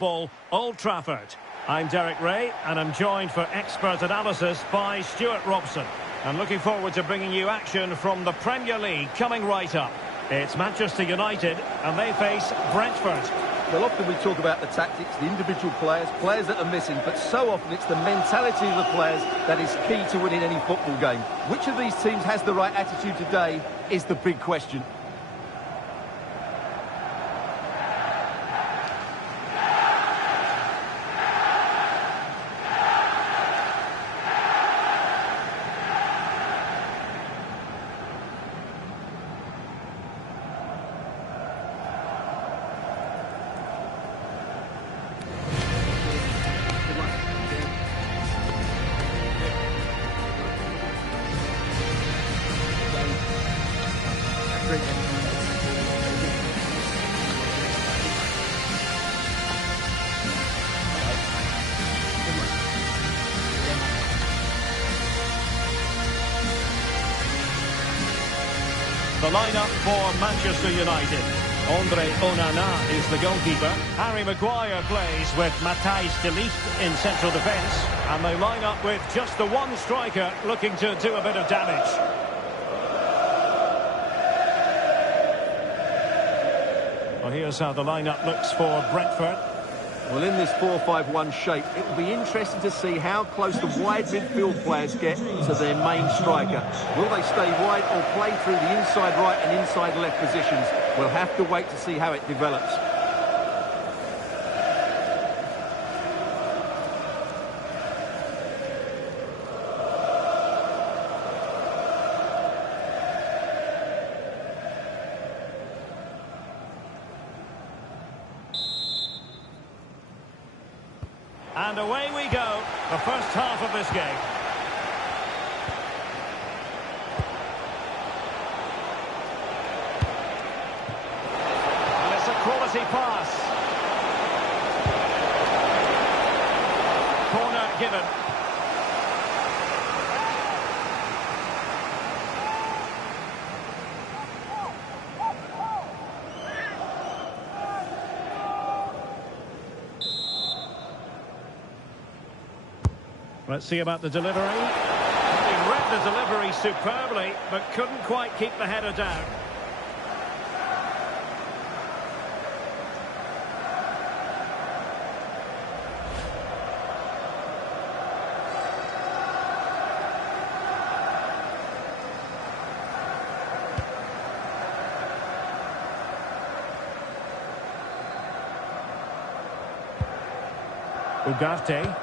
football, Old Trafford. I'm Derek Ray, and I'm joined for expert analysis by Stuart Robson. I'm looking forward to bringing you action from the Premier League coming right up. It's Manchester United, and they face Brentford. Well, often we talk about the tactics, the individual players that are missing, but so often it's the mentality of the players that is key to winning any football game. Which of these teams has the right attitude today is the big question. The lineup for Manchester United. Andre Onana is the goalkeeper. Harry Maguire plays with Matthijs de Ligt in central defence. And they line up with just the one striker looking to do a bit of damage. Well, here's how the lineup looks for Brentford. Well, in this 4-5-1 shape, it will be interesting to see how close the wide midfield players get to their main striker. Will they stay wide or play through the inside right and inside left positions? We'll have to wait to see how it develops. And away we go, the first half of this game. And it's a quality pass. Corner given. Let's see about the delivery. He read the delivery superbly, but couldn't quite keep the header down. Ugarte.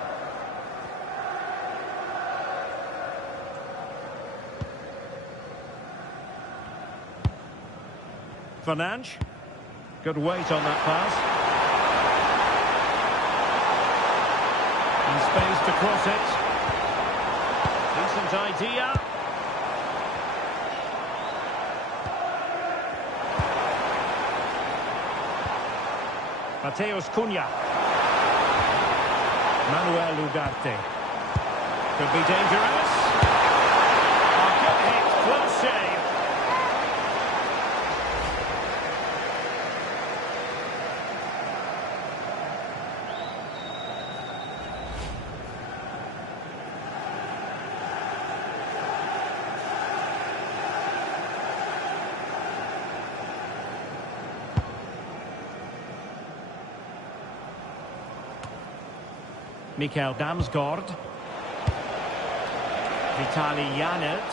Fernandes. Good weight on that pass. And space to cross it. Decent idea. Mateus Cunha. Manuel Ugarte. Could be dangerous. A good hit, close shave. Mikael Damsgaard. Vitaly Janelt.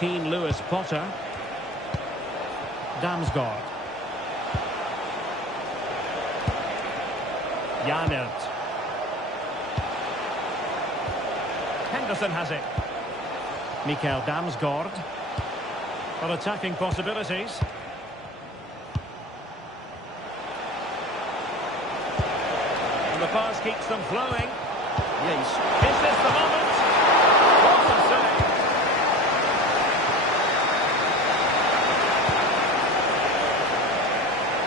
Keane Lewis Potter. Damsgaard. Janelt. Henderson has it. Mikael Damsgaard. Well, attacking possibilities. The pass keeps them flowing. Yes. Is this the moment? What a save.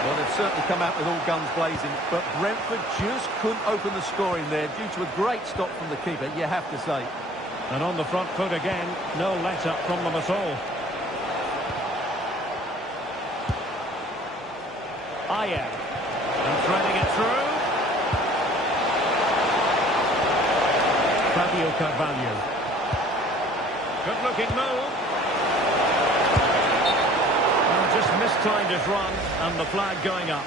Well, they've certainly come out with all guns blazing, but Brentford just couldn't open the scoring there due to a great stop from the keeper, you have to say. And on the front foot again, no let-up from them at all. Ayer. through. Fabio Carvalho. Good-looking move. And just mistimed his run, and the flag going up.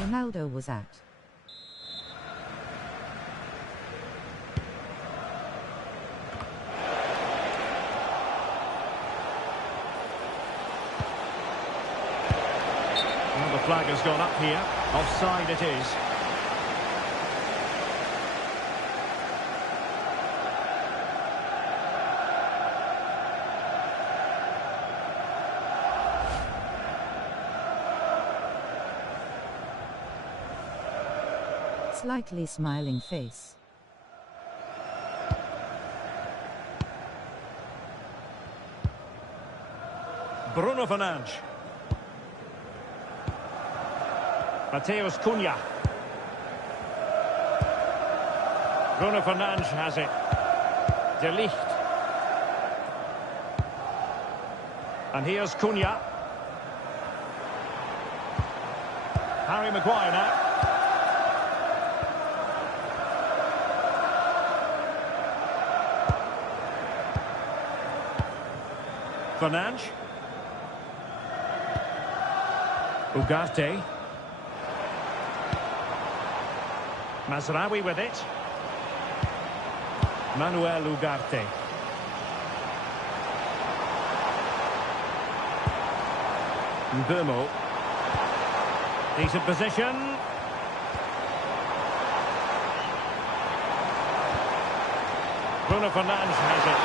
Ronaldo was out. Well, the flag has gone up here. Offside it is. Slightly smiling face. Bruno Fernandes. Mateus Cunha. Bruno Fernandes has it. De Ligt. And here's Cunha. Harry Maguire now. Fernandes. Ugarte. Mazraoui with it. Manuel Ugarte. Mbumo. Decent position. Bruno Fernandes has it.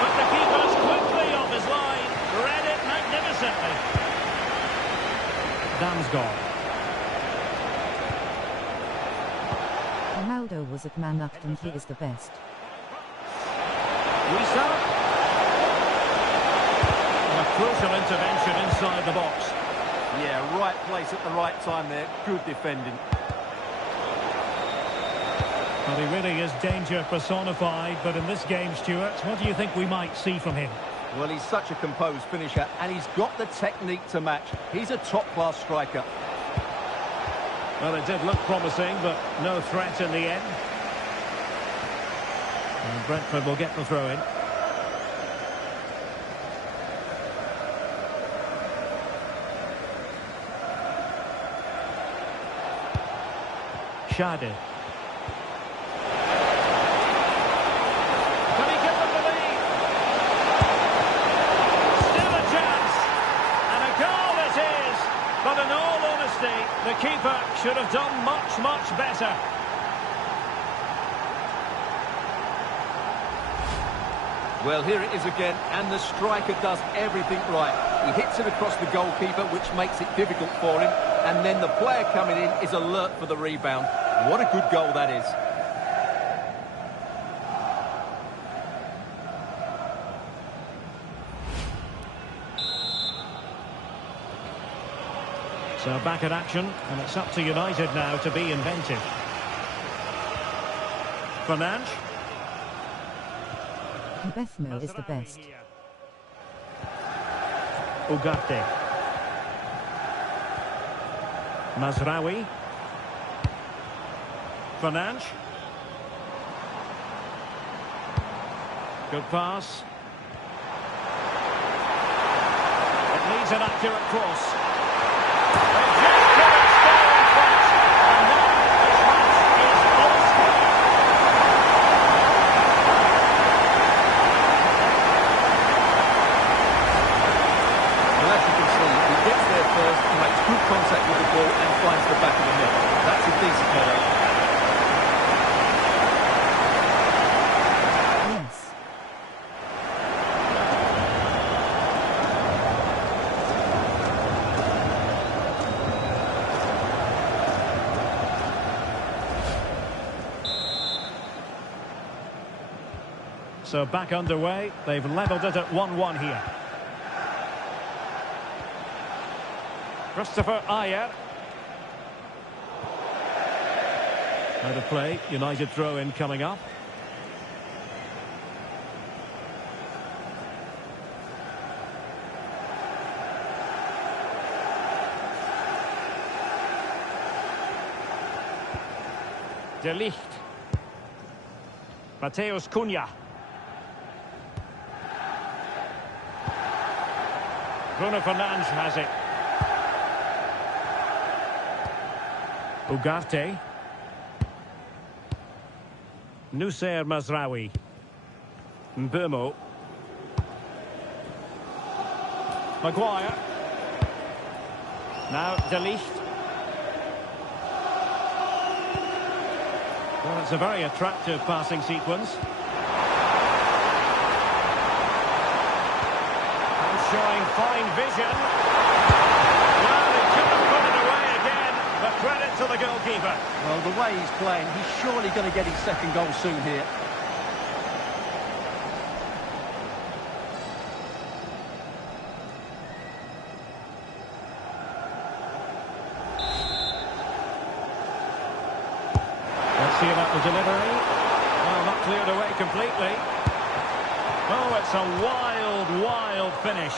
But the keeper's quickly off his line. Read it magnificently. Damsgaard. Ronaldo was at man up and he is the best. Wisa. A crucial intervention inside the box. Yeah, right place at the right time there. Good defending. Well, he really is danger personified, but in this game, Stuart, what do you think we might see from him? Well, he's such a composed finisher, and he's got the technique to match. He's a top-class striker. Well, it did look promising, but no threat in the end. And Brentford will get the throw-in. Schade. Can he give them the lead? Still a chance. And a goal it is. But in all honesty, the keeper should have done much, much better. Well, here it is again, and the striker does everything right. He hits it across the goalkeeper, which makes it difficult for him, and then the player coming in is alert for the rebound. What a good goal that is. So back at action, and it's up to United now to be inventive. Fernandes. Bethmo is the best. Ugarte. Mazraoui. Fernandes. Good pass. It needs an accurate cross. Good contact with the ball and finds the back of the net. That's a decent header. Yes. So back underway. They've levelled it at 1-1 here. Christopher Ayer. Out of play, United throw-in coming up. De Ligt. Mateus Cunha. Bruno Fernandes has it. Ugarte. Nusair Mazraoui. Mbeumo. Maguire. Now De Ligt. Well, it's a very attractive passing sequence. And showing fine vision. Well, he could have put it away again, but credit to the goalkeeper. Well, the way he's playing, he's surely going to get his second goal soon here. See about the delivery. Well, not cleared away completely. Oh, it's a wild, wild finish.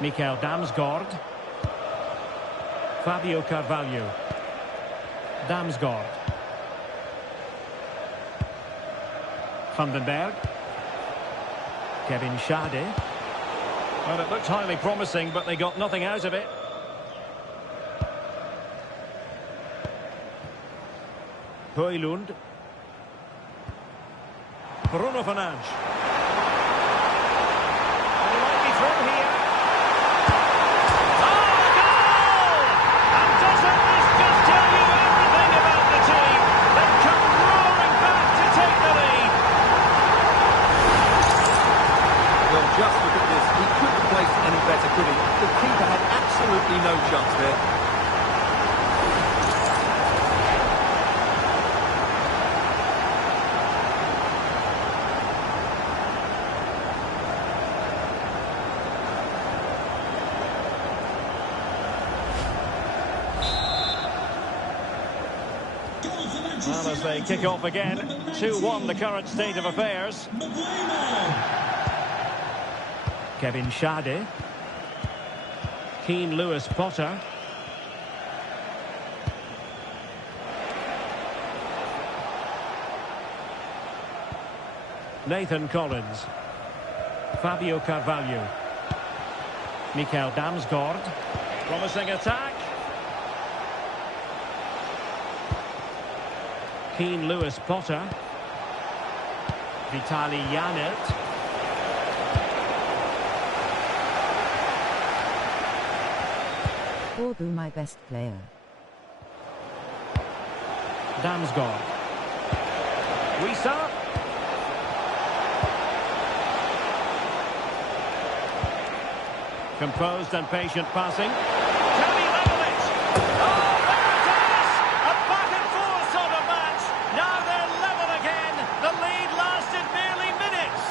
Mikael Damsgaard. Fabio Carvalho. Damsgaard. Vandenberg. Kevin Schade. Well, it looked highly promising, but they got nothing out of it. Højlund. Bruno Fernandes. And he might be through here. Just look at this. He couldn't have placed it any better, could he? The keeper had absolutely no chance there. Well, as they kick off again, 2-1 the current state of affairs. Kevin Schade. Keane Lewis Potter. Nathan Collins. Fabio Carvalho. Mikael Damsgaard. Promising attack. Keane Lewis Potter. Vitaly Janert. Borgu, my best player. Damsgaard. Wissa. Composed and patient passing. Can he level it? Oh, there it is! A back and forth sort of match. Now they're level again. The lead lasted merely minutes.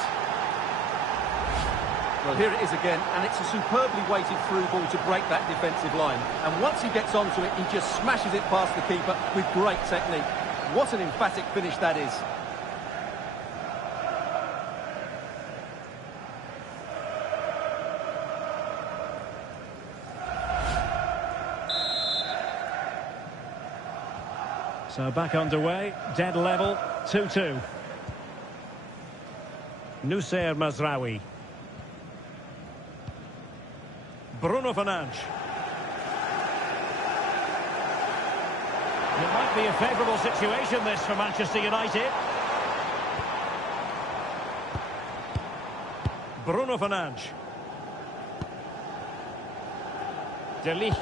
Well, here it is again, and it's a superbly weighted through ball to break that defensive line. And once he gets onto it, he just smashes it past the keeper with great technique. What an emphatic finish that is. So back underway, dead level, 2-2. Nusair Mazraoui. Bruno Fernandes. It might be a favourable situation, this, for Manchester United. Bruno Fernandes. De Ligt.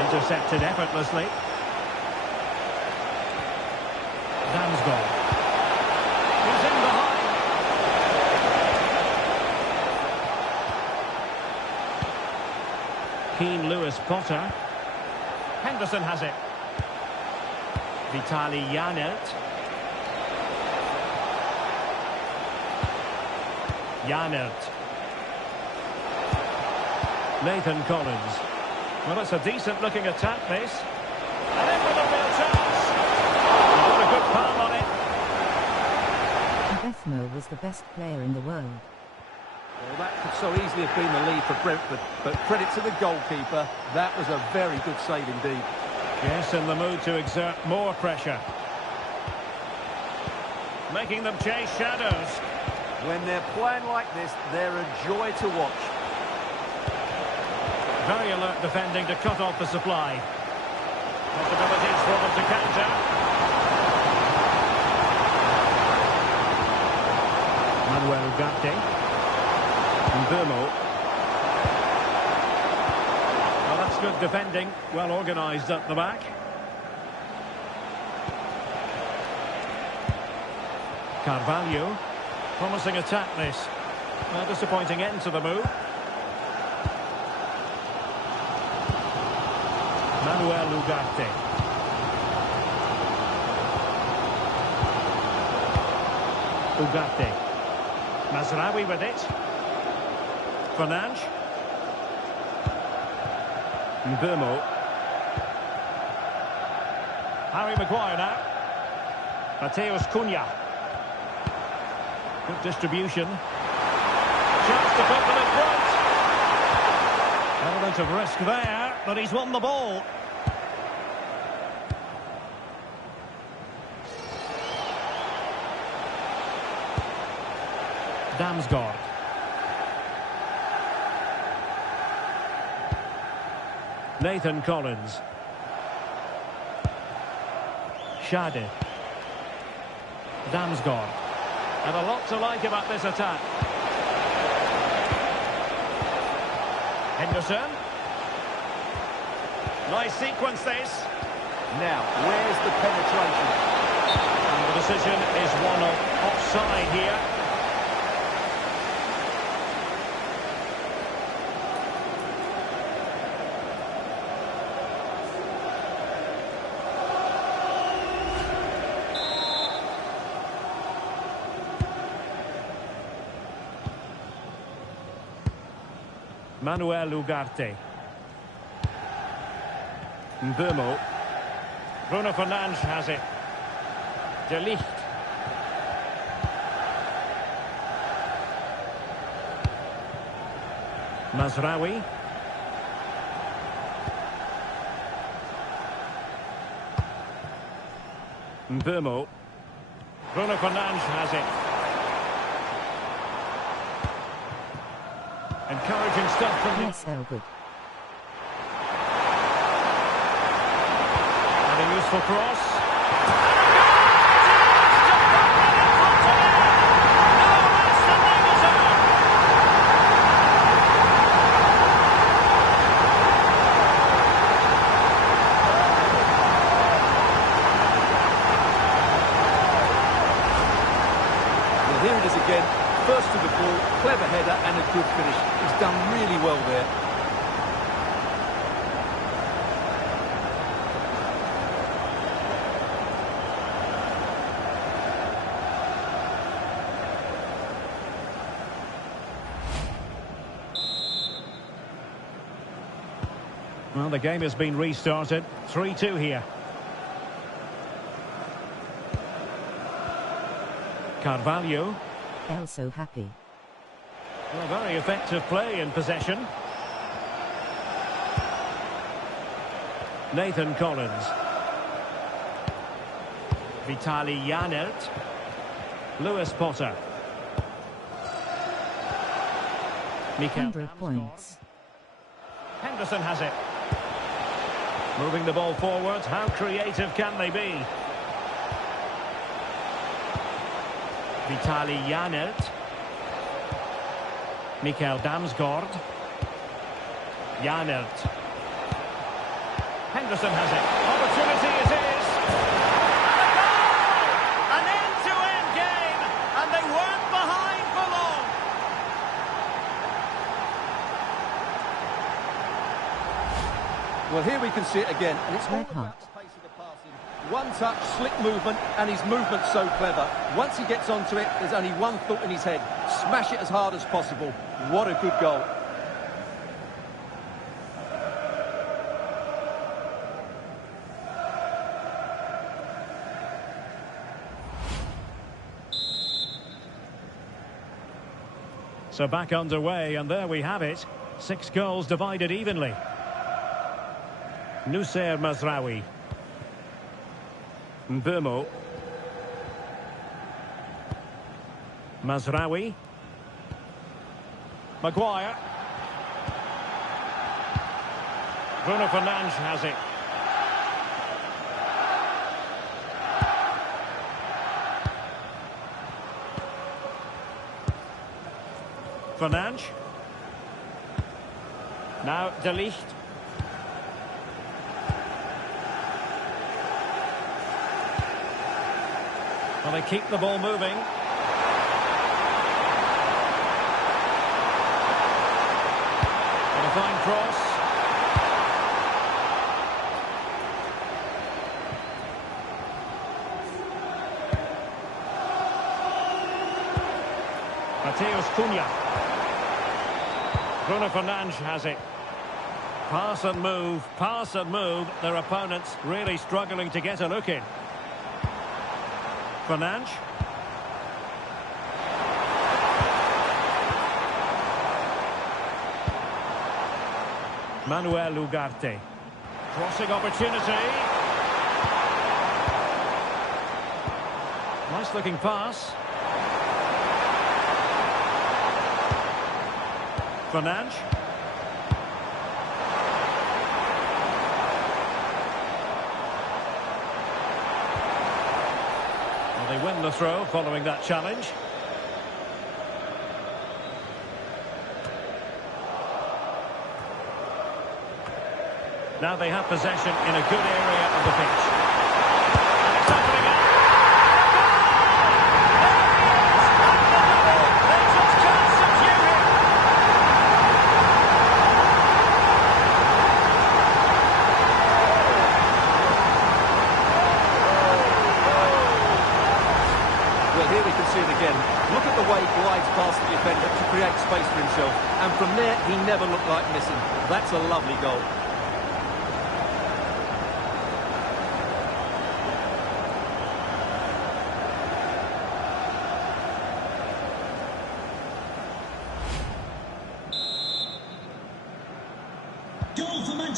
Intercepted effortlessly. Damsgaard. He's in behind. Keane Lewis Potter. Henderson has it. Vitali Janelt. Janelt. Nathan Collins. Well, it's a decent-looking attack, this. And in with a real chance. He's got a good palm on it. Bethmo was the best player in the world. Well, that could so easily have been the lead for Brentford, but credit to the goalkeeper. That was a very good save indeed. Yes, in the mood to exert more pressure. Making them chase shadows. When they're playing like this, they're a joy to watch. Very alert defending to cut off the supply. Possibilities for them to counter. Manuel Ugarte. Mbermo. Well, that's good defending. Well organised up the back. Carvalho. Promising attack, this. Well, disappointing end to the move. Manuel Ugarte. Ugarte. Mazraoui with it. Fernandes. Mbermo. Harry Maguire now. Mateus Cunha. Good distribution. Chance to put them in front. Element of risk there, but he's won the ball. Damsgaard. Nathan Collins. Schade. Damsgaard. And a lot to like about this attack. Henderson. Nice sequence, this. Now, where's the penetration? And the decision is one of offside here. Manuel Ugarte. Mbermo. Bruno Fernandes has it. De Ligt. Mazraoui. Mbermo. Bruno Fernandes has it. Encouraging stuff from Yes, Elwood. And a useful cross. Well, here it is again. First to the ball, clever header and a good finish. He's done really well there. Well, the game has been restarted. 3-2 here. Carvalho. El so happy. Well, very effective play in possession. Nathan Collins. Vitali Janelt. Lewis Potter. Mikel 100 points. Henderson has it. Moving the ball forward. How creative can they be? Vitali Janelt. Mikel Damsgaard. Janelt. Henderson has it. Opportunity it is. And a goal! An end-to-end game, and they weren't behind for long. Well, here we can see it again, and it's all Red about hot. the pace of the passing. One touch, slick movement, and his movement's so clever. Once he gets onto it, there's only one thought in his head. Smash it as hard as possible. What a good goal. So back underway, and there we have it. 6 goals divided evenly. Nussair Mazraoui. Mbeumo. Mazraoui. Maguire. Bruno Fernandes has it. Fernandes. Now De Ligt. Well, they keep the ball moving. And a fine cross. Mateus Cunha. Bruno Fernandes has it. Pass and move, pass and move. Their opponents really struggling to get a look in. Fernandes. Manuel Ugarte. Crossing opportunity. Nice looking pass. Fernandes. Well, they win the throw following that challenge. Now they have possession in a good area of the pitch. And it's opening up. They just can't subdue him. Well, here we can see it again. Look at the way he glides past the defender to create space for himself. And from there, he never looked like missing. That's a lovely goal.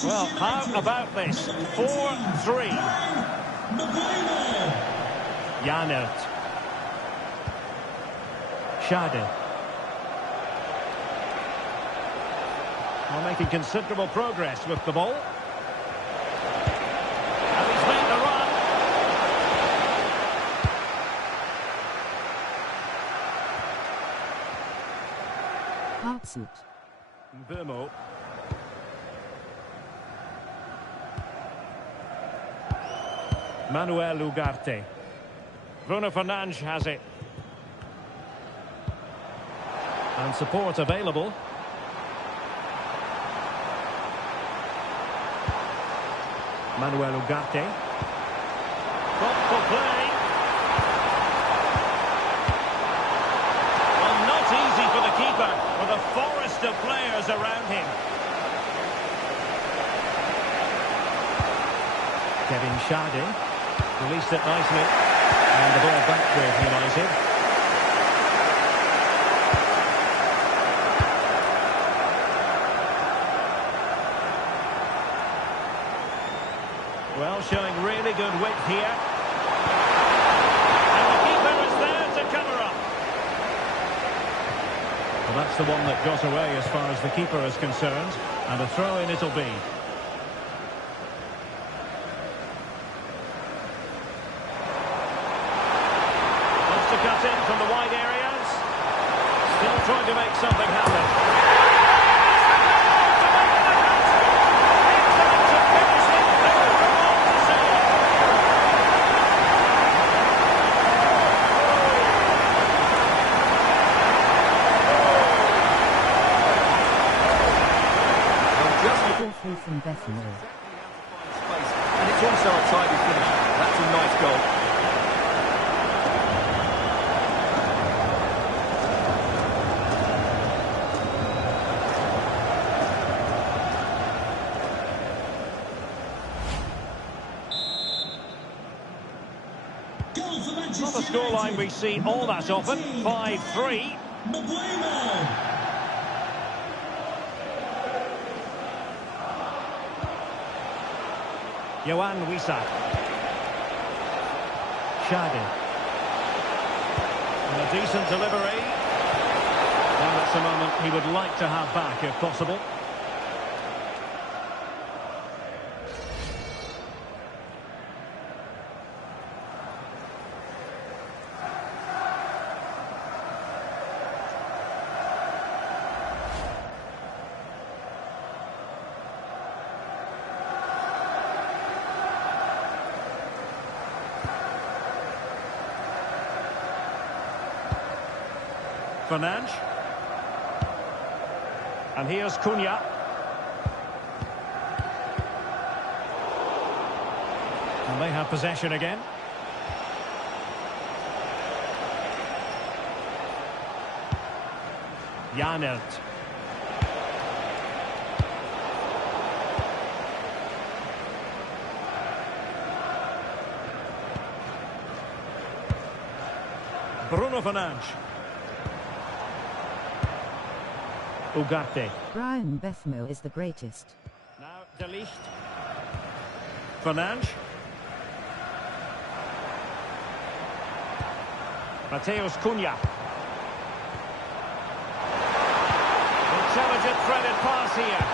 Well, how about this? 4-3. Janert. Schade. Well, making considerable progress with the ball. And he's made the run. Hartsuit. Mbeumo. Manuel Ugarte. Bruno Fernandes has it. And support available. Manuel Ugarte. Thoughtful play. Well, not easy for the keeper with a forest of players around him. Kevin Schade. Released it nicely. And the ball back with United. Well, showing really good width here. And the keeper is there to cover up. Well, that's the one that got away as far as the keeper is concerned. And a throw-in it'll be. Cut in from the wide areas. Still trying to make something happen. Ball through from Bethany. Not a scoreline we see all that often. 5-3. Johan Wissa. Shadi. And a decent delivery. And that's a moment he would like to have back if possible. Fernandes. And here's Cunha. And they have possession again. Janelt. Bruno Fernandes. Ugarte. Brian Bethmo is the greatest. Now De Ligt. Fernandes. Mateus Cunha. Intelligent threaded pass here.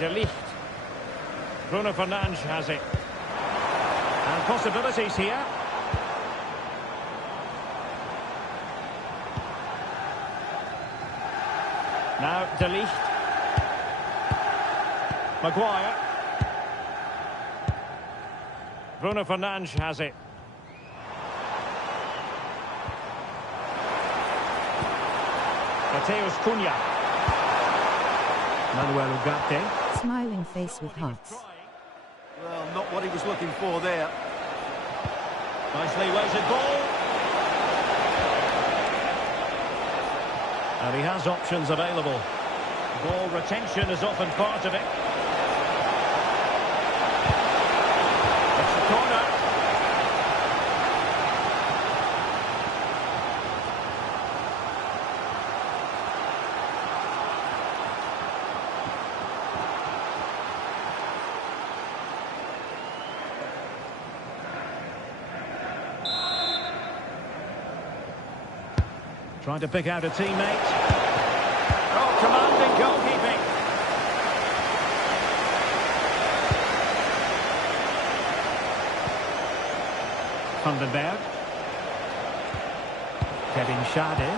De Ligt. Bruno Fernandes has it. And possibilities here. Now De Ligt. Maguire. Bruno Fernandes has it. Mateus Cunha. Manuel Ugarte. Smiling face with hearts. Well, not what he was looking for there. Nicely weighted ball. And he has options available. Ball retention is often part of it. It's a corner. Trying to pick out a teammate. Oh, commanding goalkeeping. Vandenberg. Kevin Shadi.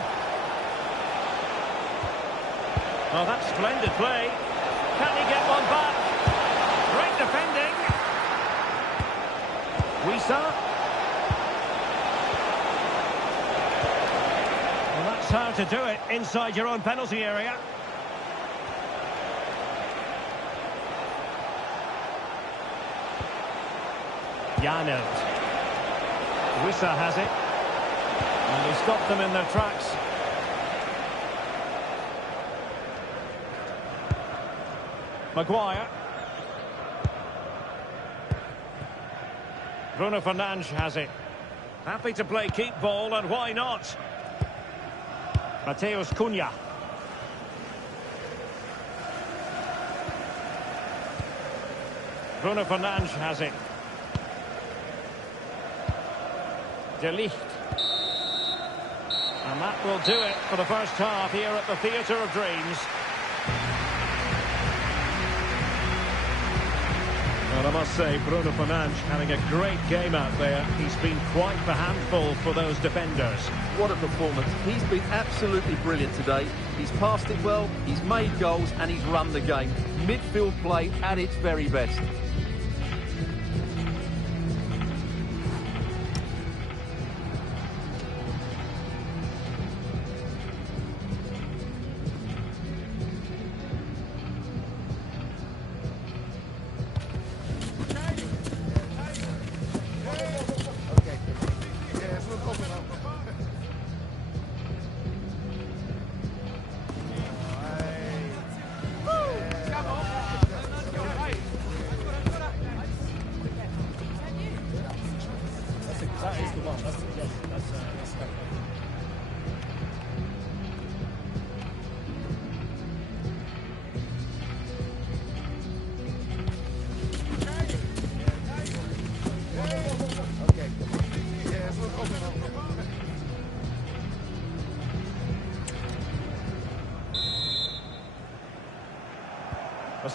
Oh, that's splendid play. Can he get one back? Great defending. Wissa. That's how to do it inside your own penalty area. Janelt. Wissa has it. And he stopped them in their tracks. Maguire. Bruno Fernandes has it. Happy to play keep ball, and why not? Mateus Cunha. Bruno Fernandes has it. De Ligt. And that will do it for the first half here at the Theatre of Dreams. Well, I must say, Bruno Fernandes having a great game out there. He's been quite the handful for those defenders. What a performance. He's been absolutely brilliant today. He's passed it well, he's made goals, and he's run the game. Midfield play at its very best.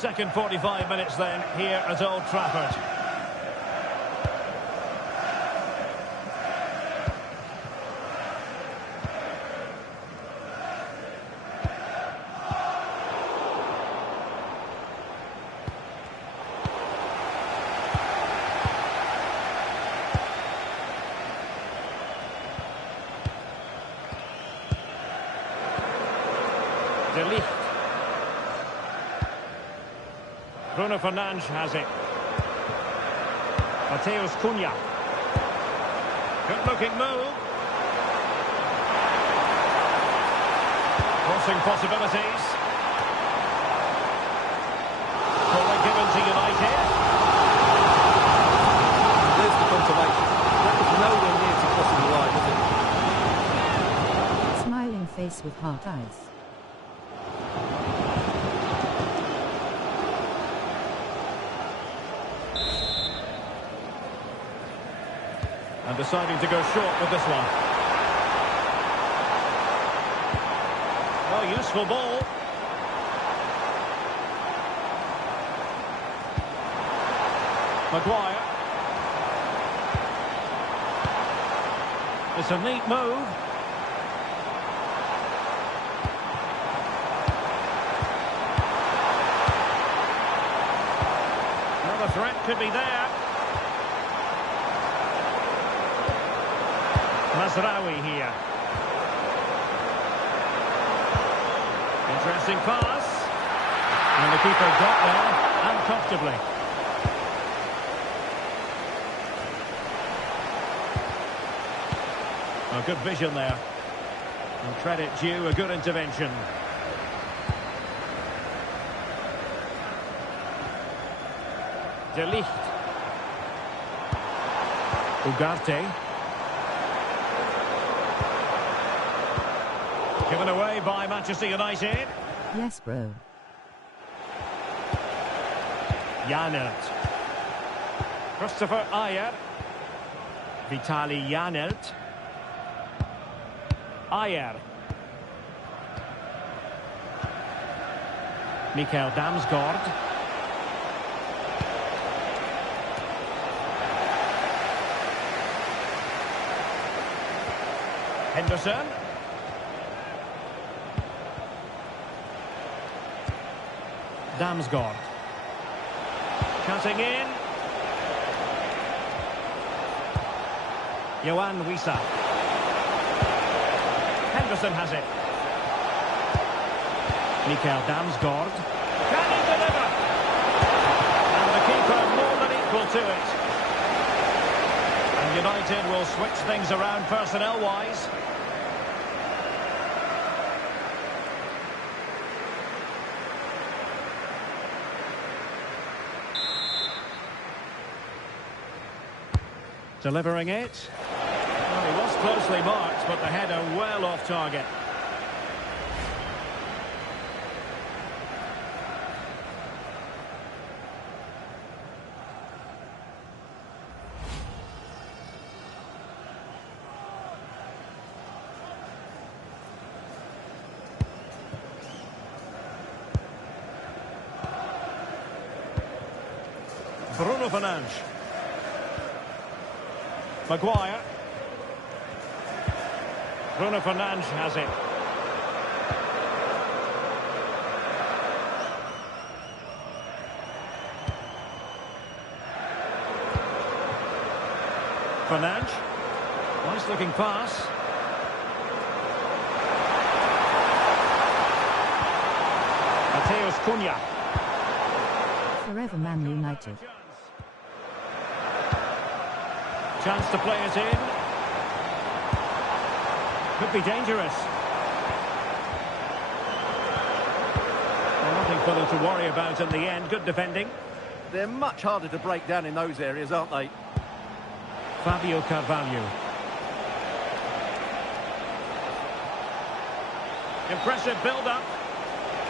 second 45 minutes then here at Old Trafford. De Ligt. Bruno Fernandes has it. Mateus Cunha. Good looking move. Crossing possibilities. Corner given to United. There's the consolation. That was nowhere near to crossing the line, was it? Smiling face with heart eyes. And deciding to go short with this one. Oh, useful ball. Maguire. It's a neat move. Another threat could be there. Mazraoui here. Interesting pass. And the keeper got there uncomfortably. A good vision there. And credit due, a good intervention. De Ligt. Ugarte. Given away by Manchester United. Yes, bro. Janelt. Christopher Ayer. Vitali Janelt. Ayer. Mikael Damsgaard. Henderson. Damsgaard. Cutting in. Johan Wissa. Henderson has it. Mikael Damsgaard. Can he deliver? And the keeper more than equal to it. And United will switch things around personnel-wise. Delivering it. Well, he was closely marked, but the header well off target. Bruno Fernandes. Maguire. Bruno Fernandes has it. Fernandes. Nice looking pass. Mateus Cunha. Forever Man United. Chance to play it in. Could be dangerous. Well, nothing for them to worry about in the end. Good defending. They're much harder to break down in those areas, aren't they? Fabio Carvalho. Impressive build-up.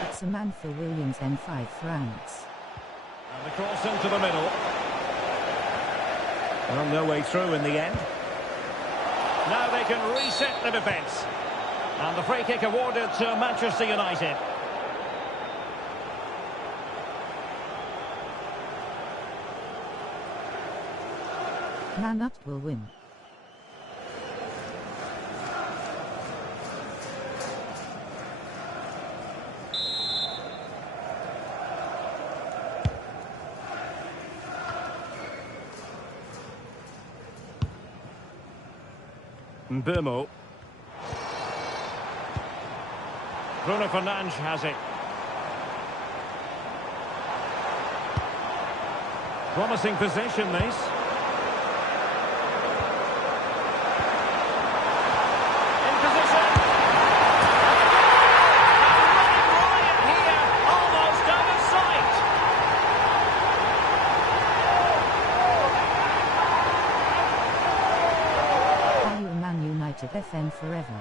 It's a man for Williams and 5 francs. And the cross into the middle. Well, no way through in the end. Now they can reset the defence. And the free kick awarded to Manchester United. Man up will win. Mbumo. Bruno Fernandes has it. Promising possession, this. In position. Brilliant here, almost out of sight. Value Man United FN forever.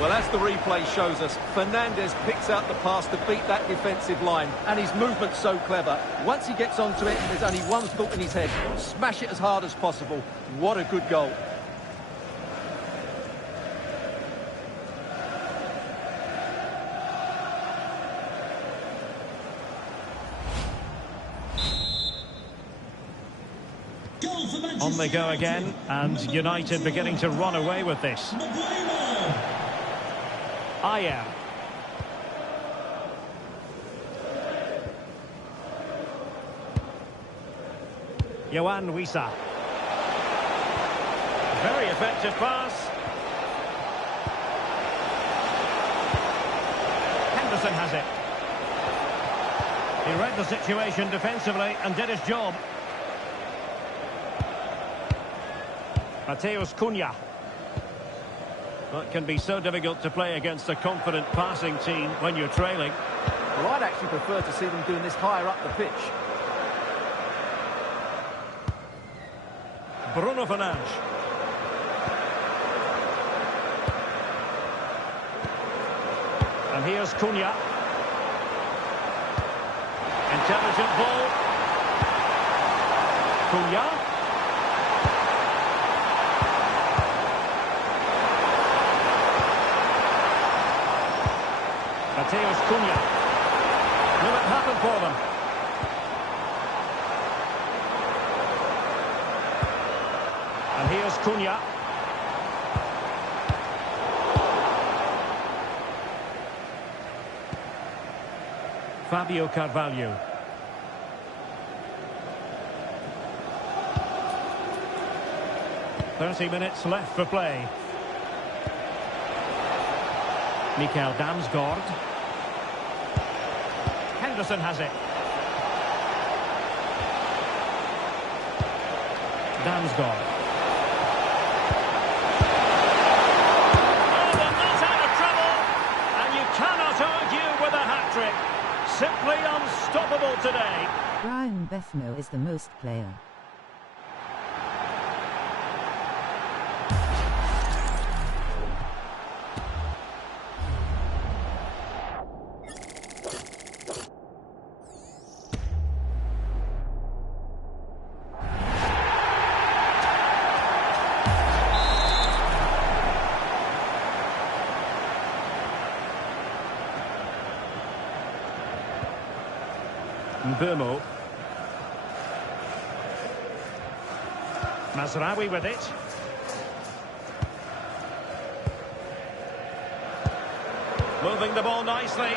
Well, as the replay shows us, Fernandes picks out the pass to beat that defensive line, and his movement's so clever. Once he gets onto it, there's only one thought in his head: smash it as hard as possible. What a good goal. On they go again, and United beginning to run away with this. Ayer. Yohan Wissa. Very effective pass. Henderson has it. He read the situation defensively and did his job. Mateus Cunha. Well, it can be so difficult to play against a confident passing team when you're trailing. Well, I'd actually prefer to see them doing this higher up the pitch. Bruno Fernandes. And here's Cunha. Intelligent ball. Cunha. Mateus Cunha. Will it happen for them? And here's Cunha. Fabio Carvalho. "30 minutes left for play." Mikael Damsgaard. Henderson has it. Damsgaard. Oh, they're not out of trouble. And you cannot argue with a hat-trick. Simply unstoppable today. Brian Bethno is the most player. Mbumo. Mazraoui with it. Moving the ball nicely.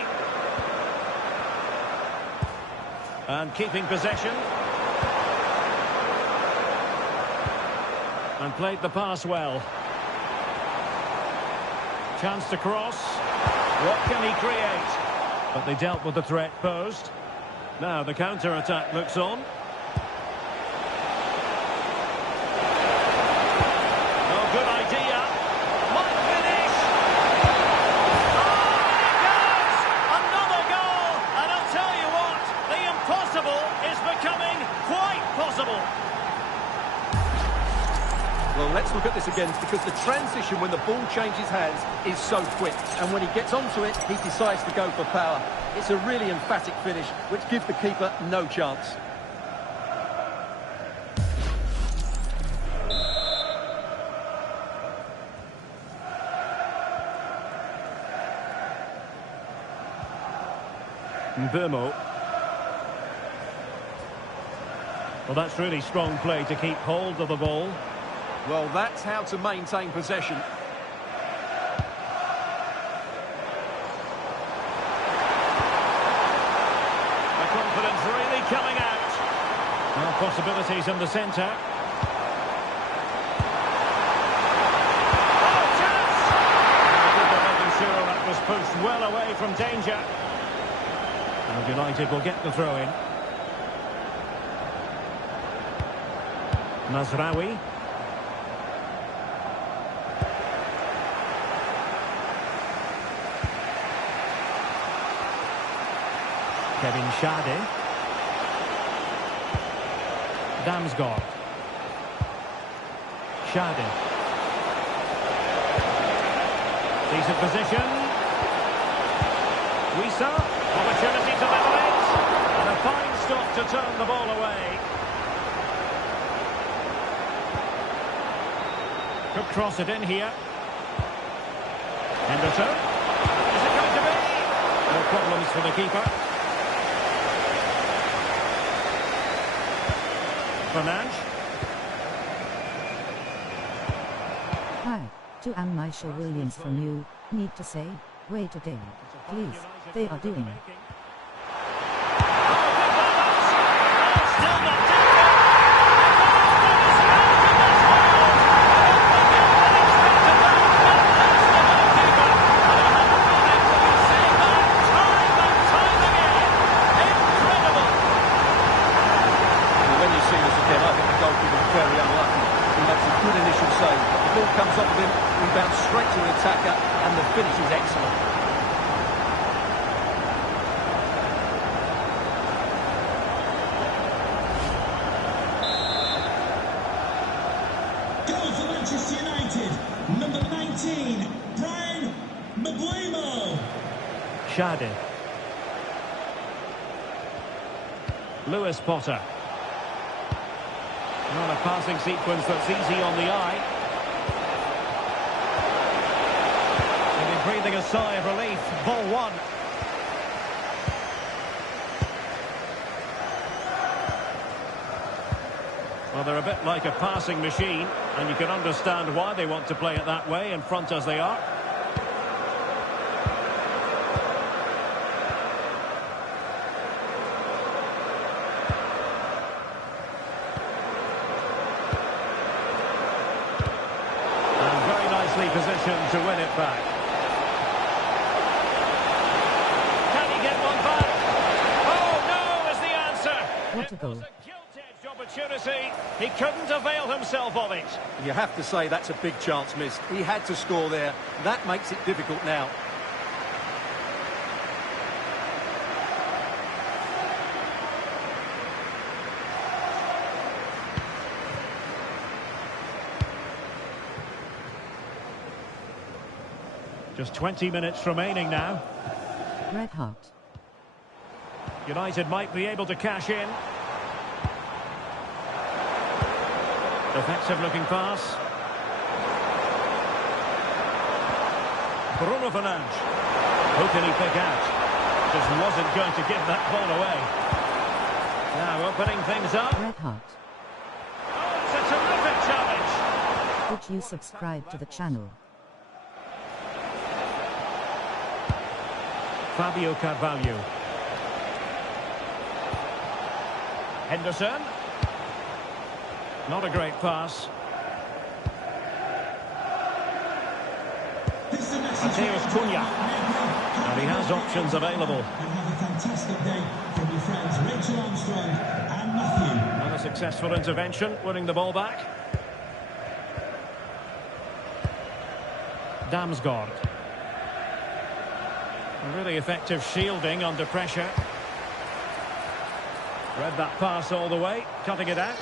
And keeping possession. And played the pass well. Chance to cross. What can he create? But they dealt with the threat posed. Now the counter-attack looks on. Oh, good idea. Might finish. Oh, and it goes! Another goal! And I'll tell you what, the impossible is becoming quite possible. Well, let's look at this again, because the transition when the ball changes hands is so quick. And when he gets onto it, he decides to go for power. It's a really emphatic finish, which gives the keeper no chance. Mbumo. Well, that's really strong play to keep hold of the ball. Well, that's how to maintain possession. The confidence really coming out. Well, possibilities in the centre. Oh, chance! They're making sure that was pushed well away from danger. And United will get the throw-in. Mazraoui. Kevin Schade. Damsgaard. Schade. Decent position. Wissa. Opportunity to level it. And a fine stop to turn the ball away. Could cross it in here. Henderson. Is it going to be? No problems for the keeper. Fernandes. Hi, to Michael Williams from you, need to say, wait again, please, they are doing. Very unlucky. He makes a good initial save. The ball comes off of him, rebounds straight to the attacker, and the finish is excellent. Goal for Manchester United, number 19, Brian Mbeumo. Schade. Lewis Potter. Not a passing sequence that's easy on the eye. Maybe breathing a sigh of relief. Ball one. Well, they're a bit like a passing machine, and you can understand why they want to play it that way, in front as they are. Positioned to win it back. Can he get one back? Oh, no, is the answer. What a goal. It was a gilt-edged opportunity. He couldn't avail himself of it. You have to say that's a big chance missed. He had to score there. That makes it difficult now. Just 20 minutes remaining now. Red hot. United might be able to cash in. Defensive looking pass. Bruno Fernandes. Who can he pick out? Just wasn't going to give that ball away. Now opening things up. Red hot. Oh, it's a terrific challenge. Did you subscribe to the channel? Fabio Carvalho. Henderson. Not a great pass. Mateus Cunha. And he has options available. And have a fantastic day from your friends Rachel Armstrong and Matthew. And a successful intervention, winning the ball back. Damsgaard. Really effective shielding under pressure. Read that pass all the way, cutting it out.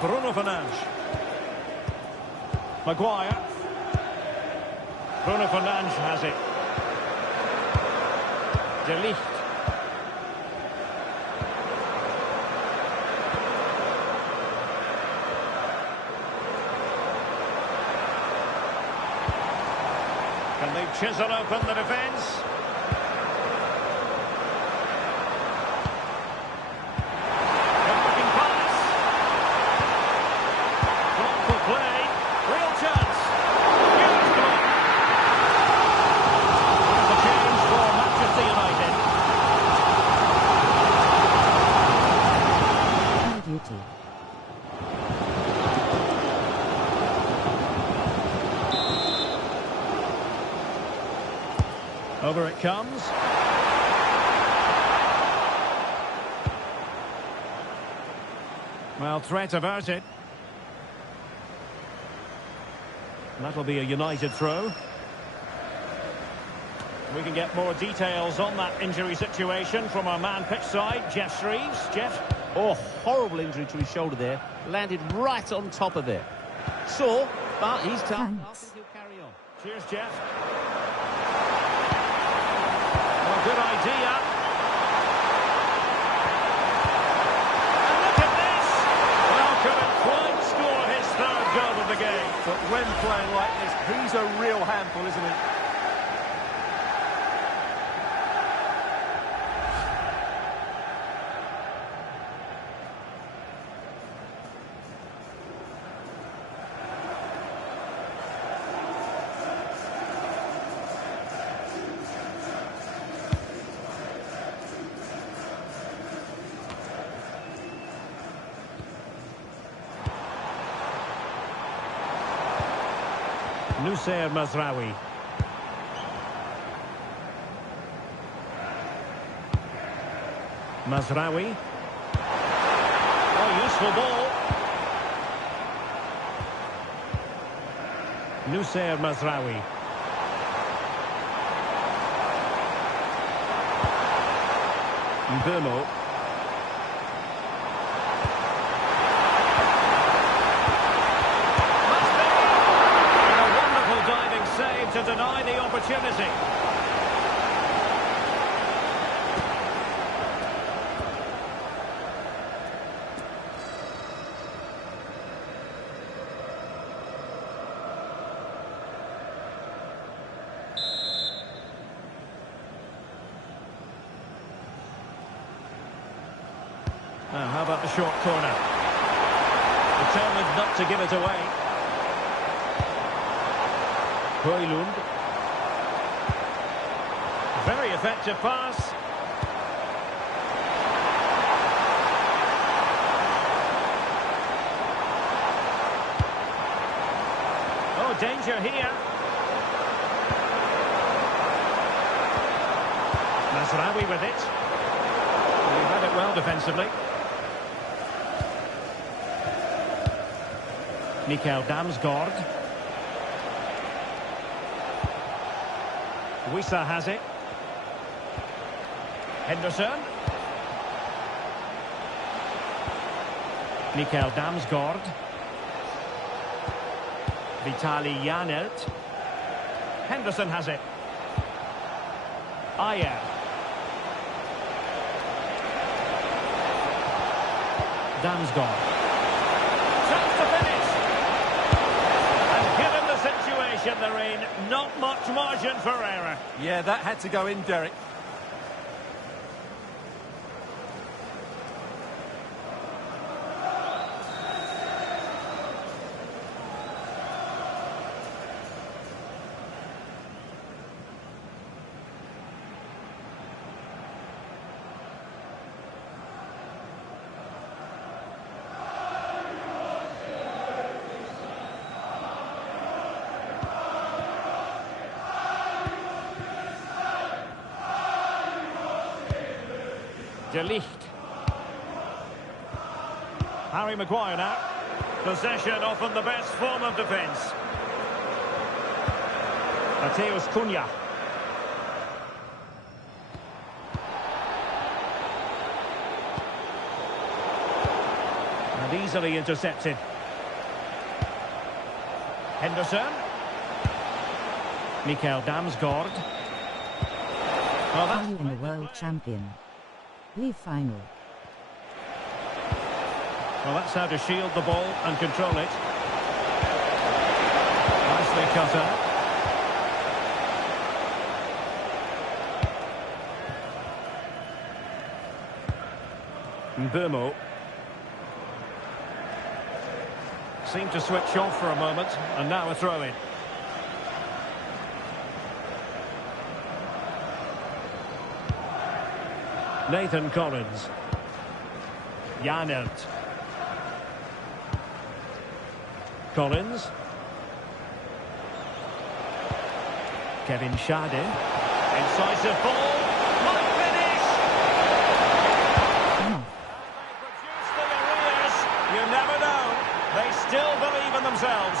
Bruno Fernandes. Maguire. Bruno Fernandes has it. De Ligt. Can they chisel open the defence? comes. Well, threat averted. That'll be a United throw. We can get more details on that injury situation from our man pitch side, Jeff Shreves. Jeff? Oh, horrible injury to his shoulder there. Landed right on top of it. Sore, but he's tough. I think he'll carry on. Cheers, Jeff. Well, good idea. And look at this! Well, couldn't quite score his third goal of the game. But when playing like this, he's a real handful, isn't he? Nusayr Mazraoui. Mazraoui. Oh, useful ball. Nusayr Mazraoui. Mbeumo. To deny the opportunity. Now, how about the short corner? Determined not to give it away. Højlund. Very effective pass. Oh, danger here. Mazraoui with it. He read it well defensively. Mikael Damsgaard. Wissa has it. Henderson. Mikael Damsgaard. Vitali Janelt. Henderson has it. Ayer. Damsgaard. Chance to finish. And given the situation they're in, not much margin for error. Yeah, that had to go in, Derek. De Ligt. Harry Maguire now. Possession often the best form of defence. Mateus Cunha. And easily intercepted. Henderson. Mikael Damsgaard. Well, Are you in the world champion? League final. Well, that's how to shield the ball and control it. Nicely cut out. Mbeumo. Seemed to switch off for a moment, and now a throw-in. Nathan Collins. Janelt. Collins. Kevin Schade. Incisive ball. Might finish. No. They produce the arrears. You never know. They still believe in themselves.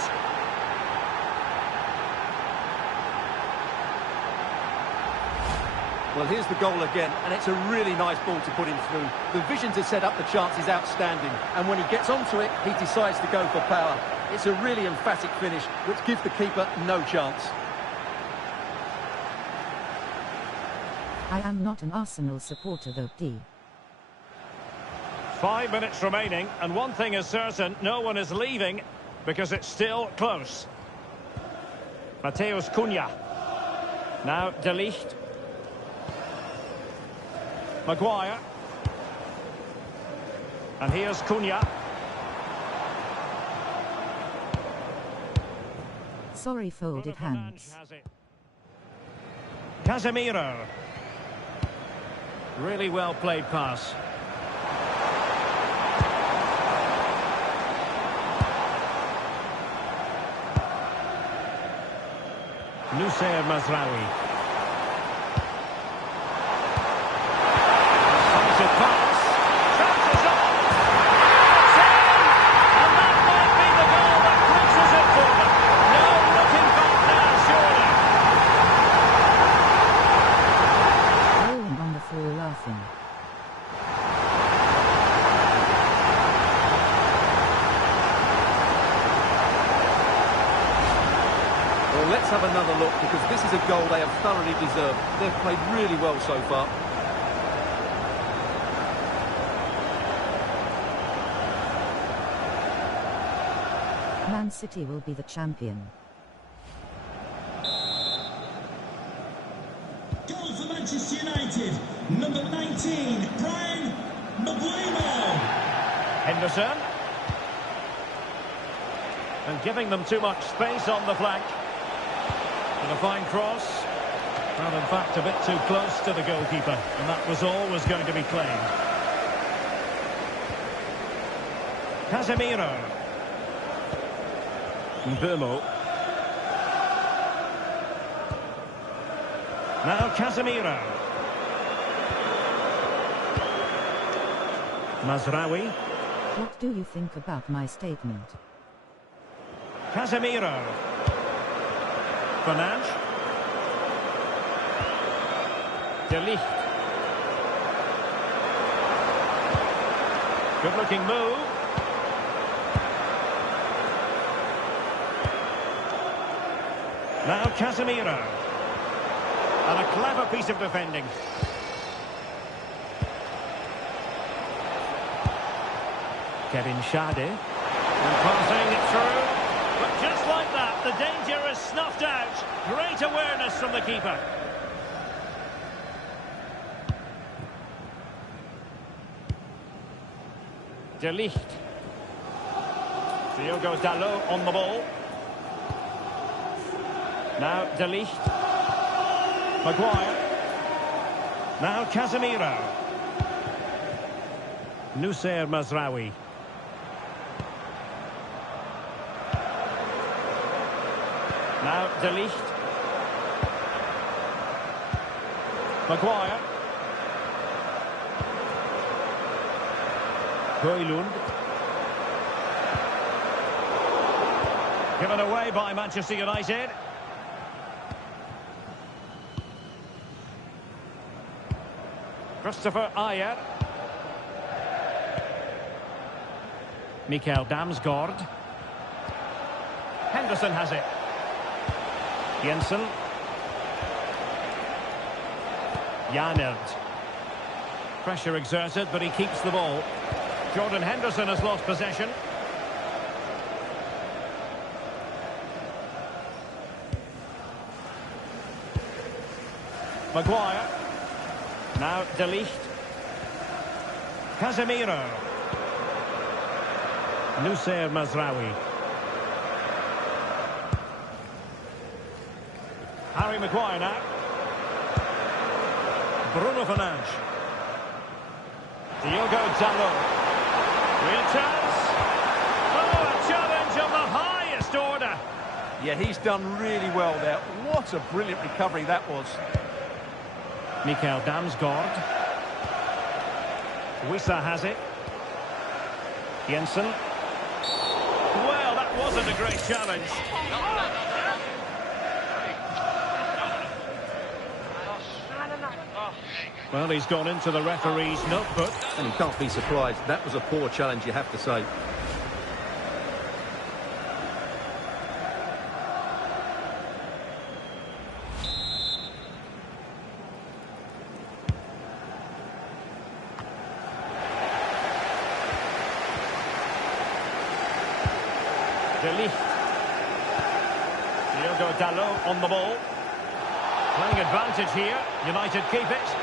Well, here's the goal again, and it's a really nice ball to put him through. The vision to set up the chance is outstanding, and when he gets onto it, he decides to go for power. It's a really emphatic finish, which gives the keeper no chance. I am not an Arsenal supporter though, D. 5 minutes remaining, and one thing is certain, no one is leaving, because it's still close. Mateus Cunha. Now De Ligt. Maguire. And here's Cunha. Sorry, folded Bruno Fernandes hands. has it. Casemiro. Really well played pass. Nusayr Mazraoui. Decisive pass. Trounces on. It's in! And that might be the goal that clinches it for them. No looking back now, surely. Rolling on the floor laughing. Well, let's have another look, because this is a goal they have thoroughly deserved. They've played really well so far. Man City will be the champion. Goal for Manchester United, number 19, Brian Maguire. Henderson. And giving them too much space on the flank. And a fine cross. Well, in fact, a bit too close to the goalkeeper. And that was always going to be claimed. Casemiro. Mbeumo. Now Casemiro. Mazraoui. What do you think about my statement? Casemiro. Fernandes. De Ligt. Good looking move. Now Casemiro. And a clever piece of defending. Kevin Schade. And passing it through. But just like that, the danger is snuffed out. Great awareness from the keeper. De Ligt. Diogo Dalot on the ball. Now De Ligt. Maguire. Now Casemiro. Nusayr Mazraoui. Now De Ligt. Maguire. Højlund. Given away by Manchester United. Christopher Ayer. Mikael Damsgaard. Henderson has it. Jensen. Janert. Pressure exerted, but he keeps the ball. Jordan Henderson has lost possession. Maguire. Now De Ligt. Casemiro. Nusayr Mazraoui. Harry Maguire now. Bruno Fernandes. Diogo Dalot. Real chance. Oh, a challenge of the highest order. Yeah, he's done really well there. What a brilliant recovery that was. Mikael Damsgaard. Wissa has it. Jensen. Well, that wasn't a great challenge. Well, he's gone into the referee's notebook. And he can't be surprised. That was a poor challenge, you have to say. De Ligt. Diogo Dalot on the ball. Playing advantage here. United keep it.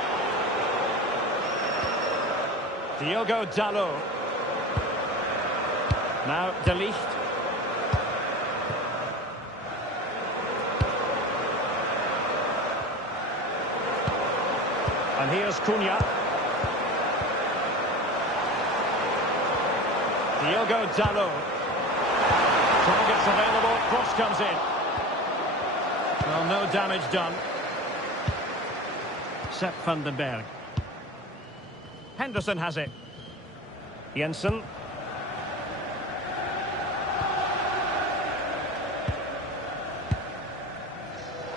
Diogo Dalot. Now De Ligt. And here's Cunha. Diogo Dalot. Targets available, cross comes in. Well, no damage done. Sepp van den Berg. Henderson has it. Jensen.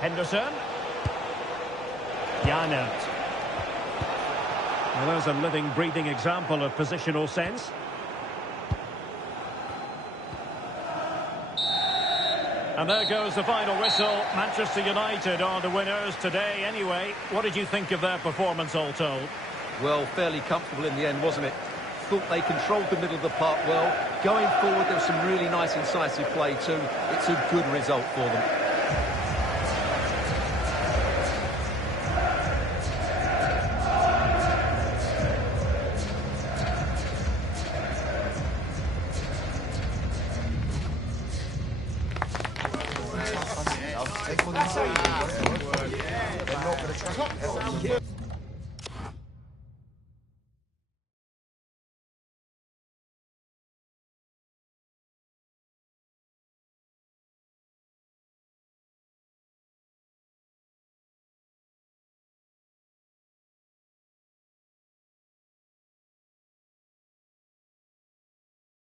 Henderson. Janert. Well, there's a living, breathing example of positional sense. And there goes the final whistle. Manchester United are the winners today anyway. What did you think of their performance all told? Well, fairly comfortable in the end, wasn't it? Thought they controlled the middle of the park well. Going forward, there was some really nice incisive play too. It's a good result for them.